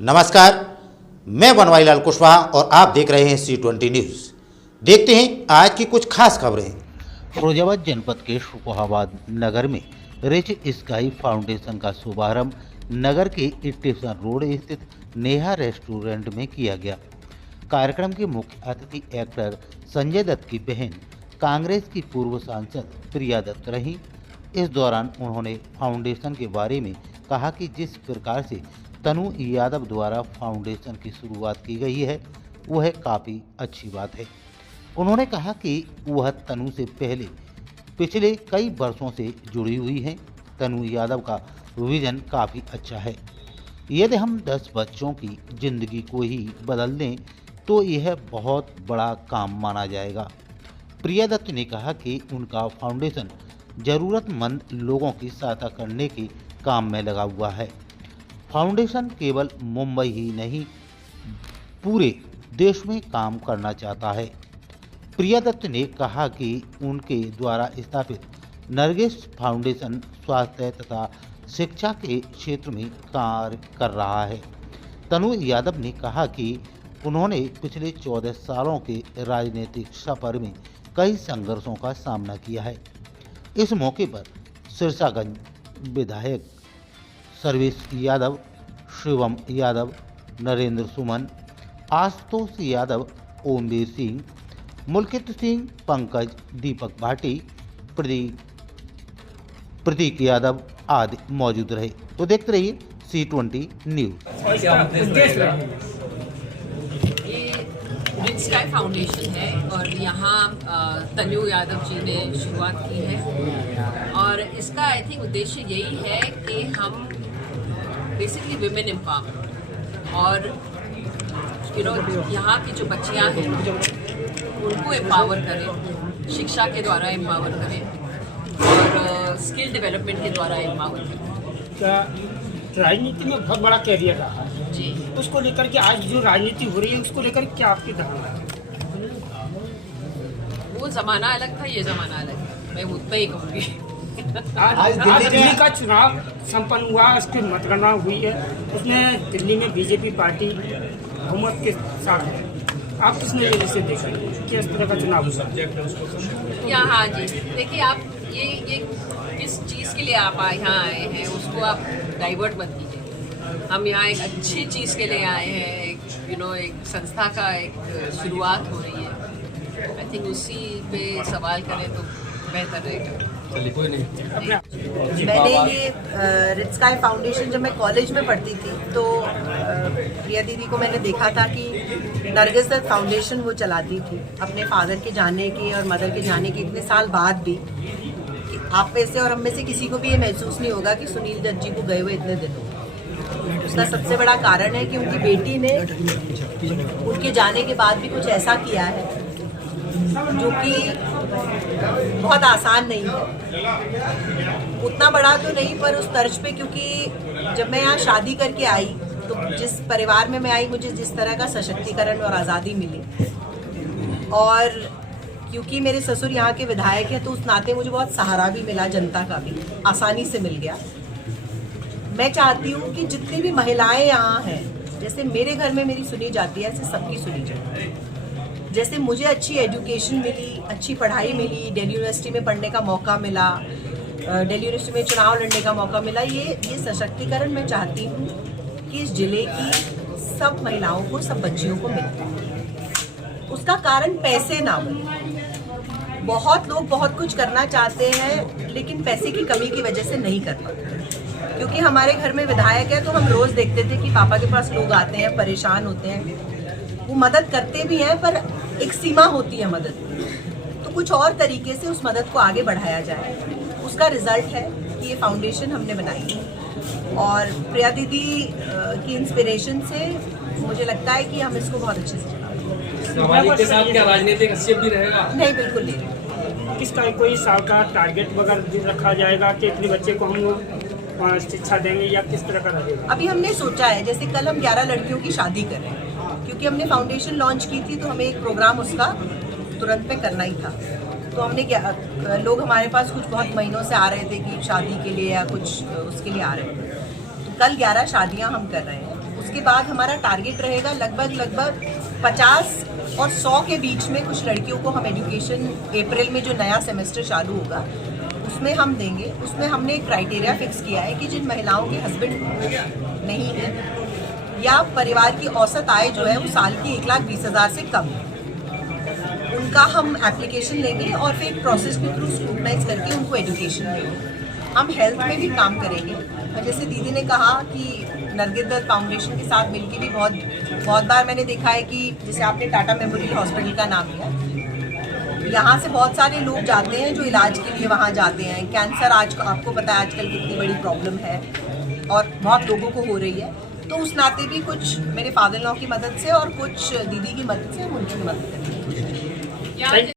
नमस्कार, मैं बनवारीलाल कुशवाहा और आप देख रहे हैं C20 न्यूज़। देखते हैं आज की कुछ खास खबरें। फिरोजाबाद जनपद के शुकोहाबाद नगर में रिच स्काई फाउंडेशन का शुभारंभ नगर के स्टेशन रोड स्थित नेहा रेस्टोरेंट में किया गया। कार्यक्रम के मुख्य अतिथि एक्टर संजय दत्त की बहन कांग्रेस की पूर्व सांसद प्रिया दत्त रहीं। इस दौरान उन्होंने फाउंडेशन के बारे में कहा कि जिस प्रकार से तनु यादव द्वारा फाउंडेशन की शुरुआत की गई है वह काफ़ी अच्छी बात है। उन्होंने कहा कि वह तनु से पहले पिछले कई वर्षों से जुड़ी हुई हैं। तनु यादव का विजन काफ़ी अच्छा है। यदि हम 10 बच्चों की ज़िंदगी को ही बदल दें तो यह बहुत बड़ा काम माना जाएगा। प्रिया दत्त ने कहा कि उनका फाउंडेशन ज़रूरतमंद लोगों की सहायता करने के काम में लगा हुआ है। फाउंडेशन केवल मुंबई ही नहीं पूरे देश में काम करना चाहता है। प्रिया दत्त ने कहा कि उनके द्वारा स्थापित नरगिस फाउंडेशन स्वास्थ्य तथा शिक्षा के क्षेत्र में कार्य कर रहा है। तनु यादव ने कहा कि उन्होंने पिछले 14 सालों के राजनीतिक सफर में कई संघर्षों का सामना किया है। इस मौके पर सिरसागंज विधायक सर्वेश यादव, शिवम यादव, नरेंद्र सुमन, आशुतोष यादव, ओमवीर सिंह, मुल्कित सिंह, पंकज, दीपक भाटी, प्रतीक यादव आदि मौजूद रहे। तो देखते रहिए C20 news. Rich sky foundation है और यहाँ तनु यादव जी ने शुरुआत की है और इसका आई थिंक उद्देश्य यही है कि हम बेसिकली विमेन एम्पावरमेंट और यहाँ की जो बच्चियाँ हैं उनको एम्पावर करें, शिक्षा के द्वारा एम्पावर करें और स्किल डेवलपमेंट के द्वारा एम्पावर करें। राजनीति में बहुत बड़ा कैरियर रहा है जी, उसको लेकर के आज जो राजनीति हो रही है उसको लेकर क्या आपकी धारणा है? वो ज़माना अलग था, ये ज़माना अलग है, मैं उतना ही कहूँगी। आज दिल्ली का चुनाव संपन्न हुआ, उसकी मतगणना हुई है, उसमें दिल्ली में बीजेपी पार्टी बहुमत के साथ है। आप किस नजरिए से देख रहे हैं किस तरह का चुनाव हुआ? या हाँ जी, देखिए आप ये किस चीज़ के लिए आप यहाँ आए हैं उसको आप डाइवर्ट मत कीजिए। हम यहाँ एक अच्छी चीज़ के लिए आए हैं, एक संस्था का एक शुरुआत हो रही है। आई थिंक उसी पे सवाल करें तो बेहतर रहेगा। मैंने ये रिच स्काई फाउंडेशन जब मैं कॉलेज में पढ़ती थी तो प्रिया दीदी को मैंने देखा था कि नरगिस दत्त फाउंडेशन वो चलाती थी अपने फादर के जाने के और मदर के जाने के इतने साल बाद भी। कि आप में से और हम में से किसी को भी ये महसूस नहीं होगा कि सुनील दत्त जी को गए हुए इतने दिन हो गए। उसका सबसे बड़ा कारण है कि उनकी बेटी ने उनके जाने के बाद भी कुछ ऐसा किया है जो कि बहुत आसान नहीं है। उतना बड़ा तो नहीं पर उस तर्ज पे, क्योंकि जब मैं यहाँ शादी करके आई तो जिस परिवार में मैं आई मुझे जिस तरह का सशक्तिकरण और आज़ादी मिली और क्योंकि मेरे ससुर यहाँ के विधायक हैं तो उस नाते मुझे बहुत सहारा भी मिला, जनता का भी आसानी से मिल गया। मैं चाहती हूँ कि जितनी भी महिलाएं यहाँ हैं, जैसे मेरे घर में मेरी सुनी जाती है ऐसे सबकी सुनी जाए। जैसे मुझे अच्छी एजुकेशन मिली, अच्छी पढ़ाई मिली, दिल्ली यूनिवर्सिटी में पढ़ने का मौका मिला, दिल्ली यूनिवर्सिटी में चुनाव लड़ने का मौका मिला, ये सशक्तिकरण मैं चाहती हूँ कि इस जिले की सब महिलाओं को, सब बच्चियों को मिले। उसका कारण पैसे ना बने। बहुत लोग बहुत कुछ करना चाहते हैं लेकिन पैसे की कमी की वजह से नहीं कर पाते। क्योंकि हमारे घर में विधायक है तो हम रोज़ देखते थे कि पापा के पास लोग आते हैं, परेशान होते हैं, वो मदद करते भी हैं पर एक सीमा होती है मदद की। तो कुछ और तरीके से उस मदद को आगे बढ़ाया जाए। उसका रिजल्ट है कि ये फाउंडेशन हमने बनाई है और प्रिया दीदी की इंस्पिरेशन से मुझे लगता है कि हम इसको बहुत अच्छे से के साथ क्या राजनीतिक हस्तक्षेप भी रहेगा? नहीं, बिल्कुल नहीं। किसका कोई साल का टारगेट वगैरह रखा जाएगा कि इतने बच्चे को हम लोग शिक्षा देंगे या किस तरह का रहेगा? अभी हमने सोचा है, जैसे कल हम 11 लड़कियों की शादी कर रहे हैं क्योंकि हमने फाउंडेशन लॉन्च की थी तो हमें एक प्रोग्राम उसका तुरंत में करना ही था। तो हमने क्या, लोग हमारे पास कुछ बहुत महीनों से आ रहे थे कि शादी के लिए या कुछ उसके लिए आ रहे थे। तो कल 11 शादियां हम कर रहे हैं। उसके बाद हमारा टारगेट रहेगा लगभग 50 और 100 के बीच में कुछ लड़कियों को हम एजुकेशन अप्रैल में जो नया सेमेस्टर चालू होगा उसमें हम देंगे। उसमें हमने एक क्राइटेरिया फिक्स किया है कि जिन महिलाओं के हस्बैंड नहीं है या परिवार की औसत आय जो है वो साल की 1,20,000 से कम है, उनका हम एप्लीकेशन लेंगे और फिर एक प्रोसेस के थ्रू स्क्रूटनाइज करके उनको एजुकेशन देंगे। हम हेल्थ में भी काम करेंगे और जैसे दीदी ने कहा कि नरगिस दत्त फाउंडेशन के साथ मिलकर भी बहुत बार मैंने देखा है कि जैसे आपने टाटा मेमोरियल हॉस्पिटल का नाम लिया, यहाँ से बहुत सारे लोग जाते हैं जो इलाज के लिए वहाँ जाते हैं। कैंसर आज आपको पता है आजकल कितनी बड़ी प्रॉब्लम है और बहुत लोगों को हो रही है, तो उस नाते भी कुछ मेरे फादर इन लॉ की मदद से और कुछ दीदी की मदद से हम उनकी मदद करेंगे।